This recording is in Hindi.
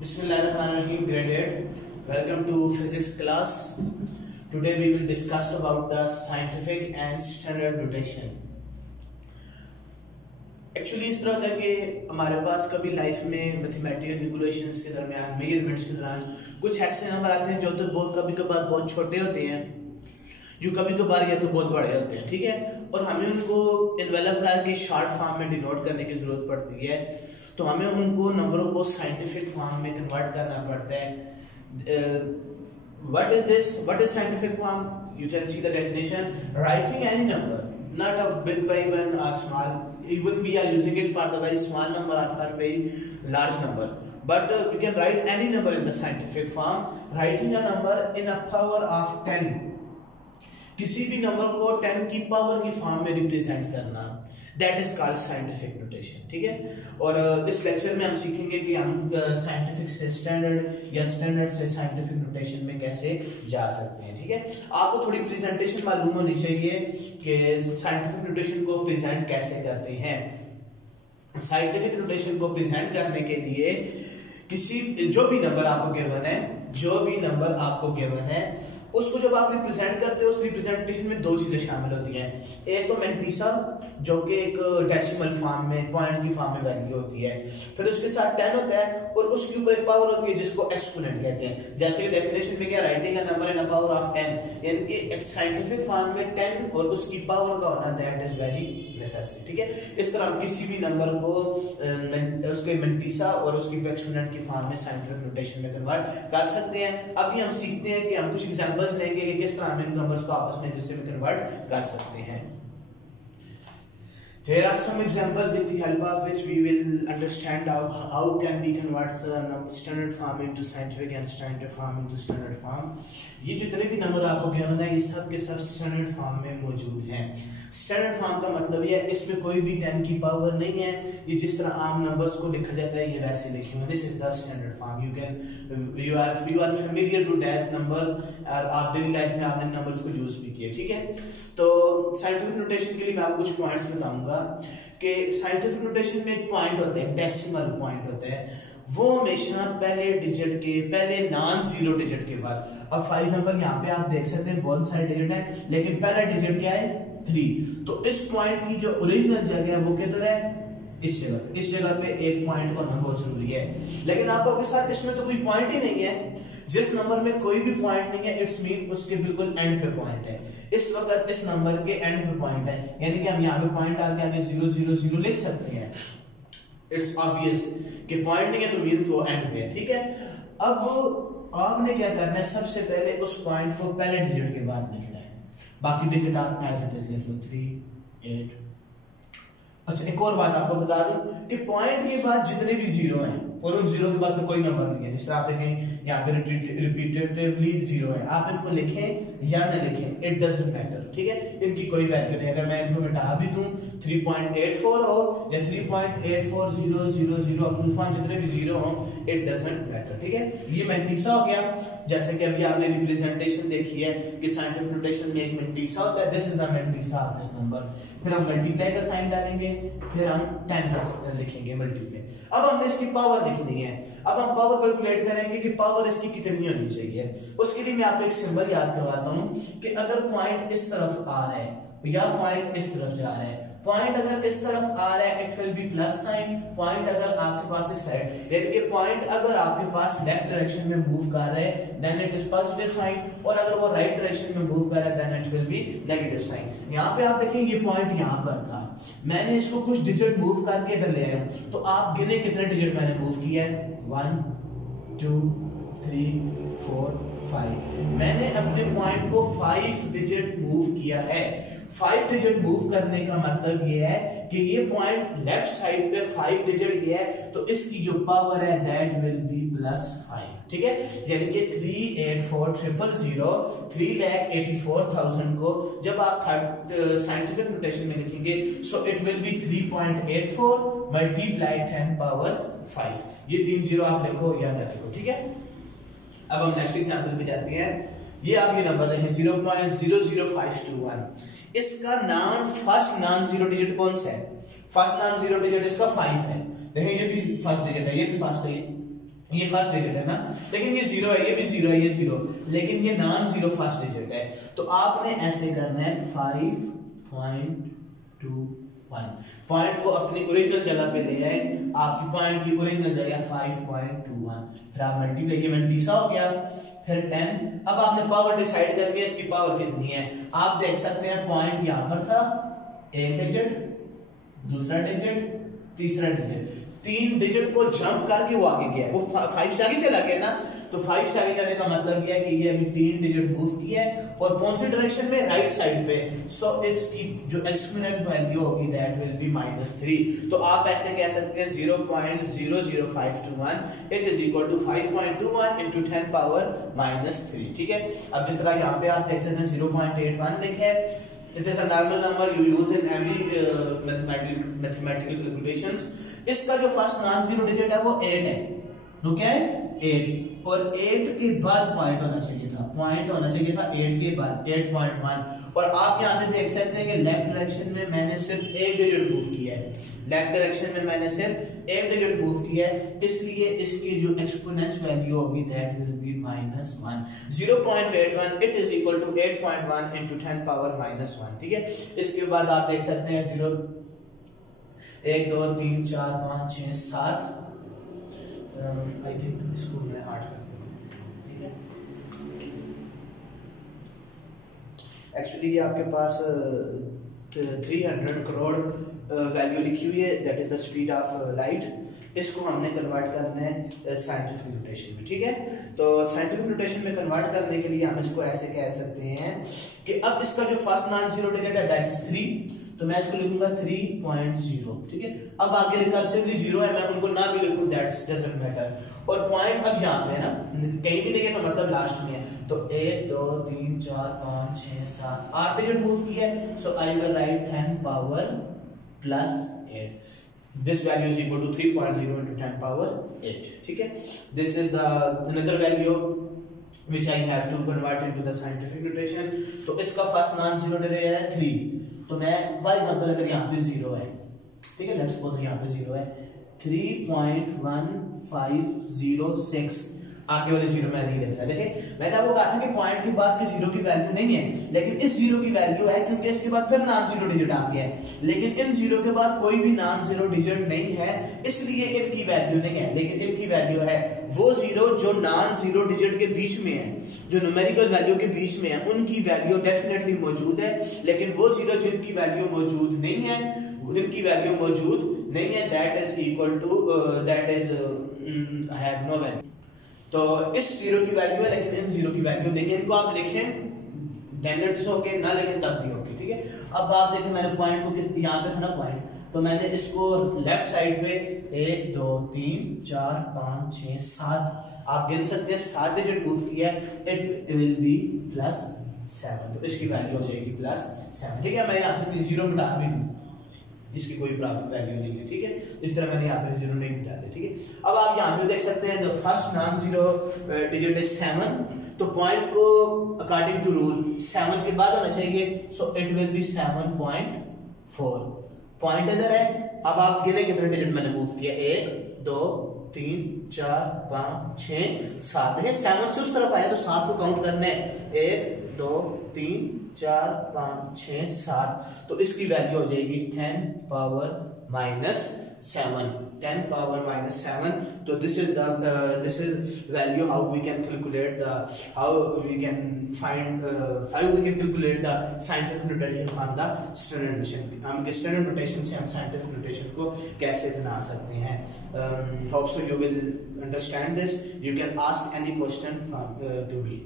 Bismillahirrahmanirrahim, grade 8. Welcome to physics class. Today we will discuss about the scientific and standard notation. Actually इस तरह होता है कि हमारे पास कभी लाइफ में मैथमेटिकल इक्वेशंस के दरमियान मेजरमेंट्स के दौरान कुछ ऐसे नंबर आते हैं जो तो बहुत कभी कभार बहुत छोटे होते हैं, जो कभी कभार या तो बहुत बड़े होते हैं, ठीक है, और हमें उनको इन्वेलप करके शॉर्ट फॉर्म में डिनोट करने की जरूरत पड़ती है। तो हमें उनको नंबरों को साइंटिफिक फॉर्म में कन्वर्ट करना पड़ता है। What is this? What is scientific form? You can see the definition: writing any number, not a big by one or small, even we are using it for the very small number or for very large number, but we can write any number in the scientific form. Writing a number in a power of 10, किसी भी नंबर को 10 की पावर की फॉर्म में रिप्रेजेंट करना, that is called scientific notation, ठीक है। और इस लेक्चर में हम सीखेंगे कि हम साइंटिफिक से स्टैंडर्ड या स्टैंडर्ड से साइंटिफिक नोटेशन में कैसे जा सकते हैं, ठीक है। आपको थोड़ी प्रेजेंटेशन मालूम होनी चाहिए कि साइंटिफिक नोटेशन को प्रेजेंट कैसे करते हैं। साइंटिफिक नोटेशन को प्रेजेंट करने के लिए किसी जो भी नंबर आपको गिवन है उसको जब आप रिप्रेजेंट करते हो, उस रिप्रेजेंटेशन में दो चीजें शामिल होती हैं। एक तो मैंटिसा, जो कि एक डेसिमल फॉर्म में, पॉइंट की फॉर्म में वैल्यू होती है, फिर उसके साथ 10 होता है और उसके ऊपर एक पावर होती है जिसको एक्सपोनेंट कहते हैं। जैसे कि डेफिनेशन में क्या, writing a number in a power of 10, यानी कि एक साइंटिफिक फॉर्म में 10 और उसकी पावर का होना, दैट इज वेरी नेसेसरी, ठीक है। इस तरह हम किसी भी नंबर को उसके मैंटिसा और उसकी एक्सपोनेंट की फॉर्म में साइंटिफिक नोटेशन में कन्वर्ट कर सकते हैं। अभी हम सीखते हैं कि हम कुछ एग्जांपल्स लेंगे कि किस तरह हम इन नंबर्स को आपस में दूसरे में कन्वर्ट कर सकते हैं। Here are some examples with the help of which we will understand how can we convert the standard form into scientific and standard form into standard form. ये जितने भी नंबर आपको गिवन है ये सब के सब स्टैंडर्ड फॉर्म में मौजूद हैं। स्टैंडर्ड फॉर्म का मतलब ये है इसमें कोई भी 10 की पावर नहीं है, ये जिस तरह आम नंबर्स को लिखा जाता है ये वैसे लिखे हुए। This is the standard form. You are familiar to that number, आप डेली लाइफ में आपने नंबर्स को यूज भी किए, ठीक है। तो साइंटिफिक नोटेशन के लिए मैं आपको कुछ पॉइंट्स बताऊंगा कि साइंटिफिक नोटेशन में एक पॉइंट होता है, डेसिमल पॉइंट होता है, वो हमेशा पहले डिजिट के, पहले नॉन जीरो डिजिट के बाद। अब फॉर एग्जांपल यहाँ पे आप देख सकते हैं बहुत सारे डिजिट हैं, लेकिन पहला डिजिट क्या है, 3। तो इस पॉइंट की जो ओरिजिनल जगह है वो किधर है, इस जगह पे एक पॉइंट को होना बहुत जरूरी है। लेकिन आपको के साथ इसमें तो कोई पॉइंट ही नहीं है। जिस नंबर में कोई भी पॉइंट नहीं है, इट्स मीन उसके बिल्कुल एंड पे पॉइंट है। इस वक्त इस नंबर के एंड पे पॉइंट है, यानी कि हम यहाँ पे पॉइंट डाल के आगे 0 0 0 लिख सकते हैं। इट्स ऑब्वियस कि पॉइंट नहीं है तो मींस वो एंड पे है, ठीक है। अब आपने क्या करना है, सबसे पहले उस पॉइंट को पहले डिजिट के बाद लिखना है, बाकी डिजिट आप एज इट इज लिख लो, 3 8। अच्छा, एक और बात आपको बता दूं कि पॉइंट के बाद जितने भी जीरो हैं और उन जीरो के बाद में कोई नंबर नहीं है, जिस तरह आप देखें यहाँ पे रिपीटेटिवली जीरो है, आप इनको लिखें या न लिखें, इट डजंट मैटर, ठीक है। इनकी कोई वैल्यू नहीं। अगर मैं इनको मिटा भी दूं, 3.84 हो या 3.840000 अपने जितने भी जीरो हो, इट डजंट मैटर, ठीक है। ये मैंटिसा हो गया। जैसे कि अभी आपने रिप्रेजेंटेशन देखी है कि साइंटिफिक नोटेशन में एक मैंटिसा होता है, this is the mantissa of this number. फिर हम मल्टीप्लाई का साइन डालेंगे, फिर हम 10 का लिखेंगे मल्टीप्लाई। अब हमने इसकी पावर लिखनी है। अब हम पावर कैलकुलेट करेंगे कि पावर इसकी कितनी होनी चाहिए। उसके लिए मैं आपको एक सिंबल याद करवाता हूं कि अगर पॉइंट इस तरफ आ रहा है या पॉइंट इस तरफ जा रहा है, पॉइंट अगर इस तरफ आ रहा है it will B plus sign, point अगर आपके पास इस साइड, यानी कि पॉइंट अगर आपके पास लेफ्ट डायरेक्शन में मूव कर रहा है then it is positive sign, और अगर वो राइट डायरेक्शन में मूव कर रहा है then it will be negative sign. यहाँ पे आप देखें ये पॉइंट यहाँ पर था, मैंने इसको कुछ डिजिट मूव करके इधर ले आया, तो आप गिने कितने डिजिट मैंने मूव किया है, 1 2 3 4 5। मैंने अपने पॉइंट को 5 डिजिट मूव किया है। 5 डिजिट मूव करने का मतलब ये है कि ये पॉइंट लेफ्ट साइड पे 5 डिजिट गया है, तो इसकी जो पावर है दैट विल बी +5, ठीक है। यानी कि 384,000 3,84,000 को जब आप साइंटिफिक नोटेशन में लिखेंगे, so it will B 3.84 multiply 10 power 5। ये 3 0 आप लिखो या ना लिखो, ठीक है। अब हम नेक्स्ट एग्जांपल पे जाते हैं। ये आप ये नंबर रहे 0.00521। इसका फर्स्ट नॉन जीरो डिजिट कौन सा है? फर्स्ट नॉन जीरो डिजिट इसका 5 है। देखिए ये भी फर्स्ट डिजिट है, ये भी फर्स्ट है, ये फर्स्ट डिजिट है ना, लेकिन ये जीरो है, ये भी जीरो है, ये जीरो, लेकिन ये नॉन जीरो फर्स्ट डिजिट है। तो आपने ऐसे करना है 5.21, पॉइंट को अपनी ओरिजिनल जगह पे ले आए, आपकी पॉइंट की ओरिजिनल जगह 5.21, फिर आप मल्टीप्लाई किया, मल्टीसा हो गया, फिर 10। अब आपने पावर डिसाइड करके इसकी पावर कितनी है, आप देख सकते हैं पॉइंट यहां पर था, एक डिजिट, दूसरा डिजिट, तीसरा डिजिट, 3 डिजिट को जंप करके वो आगे गया, वो 5 से आगे चला गया ना, तो 5 से आगे जाने का मतलब क्या है कि ये अभी 3 डिजिट मूव किया है और कौन सी डायरेक्शन में, राइट साइड पे। सो इट्स की जो एक्सपोनेंट वैल्यू होगी दैट विल बी -3। तो आप ऐसे कह सकते हैं 0.00521 it is equal to 5.21 into 10 power -3। ठीक है, अब जिस तरह यहाँ पे आप देख सकते हैं 0.81 लिखे है, it is a normal number you use in every mathematical calculations। इसका जो फर्स्ट नॉन जीरो डिजिट है वो 8 है, तो क्या है 8, और 8 के बाद पॉइंट होना चाहिए था, पॉइंट होना चाहिए था 8 के बाद 8.1। और आप यहाँ पे देख सकते हैं कि लेफ्ट डायरेक्शन में मैंने सिर्फ एक डिजिट मूव किया है, लेफ्ट डायरेक्शन में मैंने सिर्फ एक डिजिट मूव किया है, इसलिए इसकी जो एक्सपोनेंट वैल्यू होगी that will be -1। 0.81 it is equal to 8.1 into 10 power -1। ठीक है, इसके बाद आप देख सकते हैं 0 1 2 3 4 5 6 7, आई थिंक इसको मैं 8 कर दूंगा। ठीक है, एक्चुअली ये आपके पास 300 करोड़ वैल्यू लिखी हुई है, that is the speed of light. इसको हमने कन्वर्ट करना है साइंटिफिक नोटेशन में। ठीक है, तो साइंटिफिक नोटेशन में कन्वर्ट करने के लिए हम इसको ऐसे कह सकते हैं कि अब इसका जो फर्स्ट नॉन जीरो डिजिट है दैट इज 3, तो मैं इसको लिखूंगा 3.0। ठीक है, अब आगे रिकर्सिवली जीरो है, मैं उनको ना भी लिखूं दैट्स डजंट मैटर। और पॉइंट अब यहाँ पे है ना, कहीं भी लिखे तो मतलब लास्ट में है, तो 1 2 3 4 5 6 7 8 डिजिट मूव किया है, so I will write 10 power +8। This value is equal to 3.0 into 10 power 8. ठीक है, this is the another value which I have to convert into the scientific notation। तो इसका फर्स्ट नॉन जीरो डिजिट है 3, तो मैं फॉर एग्जांपल अगर यहाँ पे 0 है, ठीक है, लेट्स सपोज यहाँ पे 0 है, 3.1506, आगे वाले जीरो मैं नहीं देख रहा। देखिए मैंने आपको कहा था कि पॉइंट के बाद की जीरो की वैल्यू नहीं है, लेकिन इस जीरो की वैल्यू है क्योंकि इसके बाद फिर नॉन जीरो डिजिट आ गया है, लेकिन इन जीरो के बाद कोई भी नॉन जीरो डिजिट नहीं है, इसलिए इनकी वैल्यू नहीं है, लेकिन इनकी वैल्यू है वो जीरो जो नॉन जीरो डिजिट के बीच में है, जो न्यूमेरिकल वैल्यू के बीच में है, उनकी वैल्यू डेफिनेटली मौजूद है, लेकिन वो जीरो जिनकी वैल्यू मौजूद नहीं है, उनकी वैल्यू मौजूद नहीं है, that is equal to that is have no value. तो इस जीरो की वैल्यू है, लेकिन इन जीरो की वैल्यू नहीं है, इनको आप लिखें देन इट्स ओके, ना लिखें तब भी ओके। ठीक है, अब आप देखें मैंने पॉइंट को यहाँ पे था ना पॉइंट, तो मैंने इसको लेफ्ट साइड पे 1 2 3 4 5 6 7 आप गिन सकते हैं 7 डिजिट मूव किया है, इट विल बी +7, तो इसकी वैल्यू हो जाएगी +7। ठीक है, मैं यहाँ से 0 मिटा भी दूँ, इसकी कोई वैल्यू नहीं है। ठीक है, इस तरह मैंने यहाँ पे 0 नहीं मिटा दिया। ठीक है, अब आप यहाँ पे देख सकते हैं the first non zero digit is 7, तो पॉइंट को अकॉर्डिंग टू रूल 7 के बाद होना चाहिए, so it will B 7.4। Point इधर है, अब आप गिने कितने डिजिट मैंने मूव किया, 1 2 3 4 5 6 7। देखिए 7 से उस तरफ आया तो 7 को काउंट करने 1 2 3 4 5 6 7, तो इसकी वैल्यू हो जाएगी 10 पावर -7, 10 पावर -7। तो this is value how we can calculate the scientific notation from the standard notation. हम स्टैंडर्ड नोटेशन से हम साइंटिफिक नोटेशन को कैसे बना सकते हैं। Hope so you will understand this, you can ask any question to me.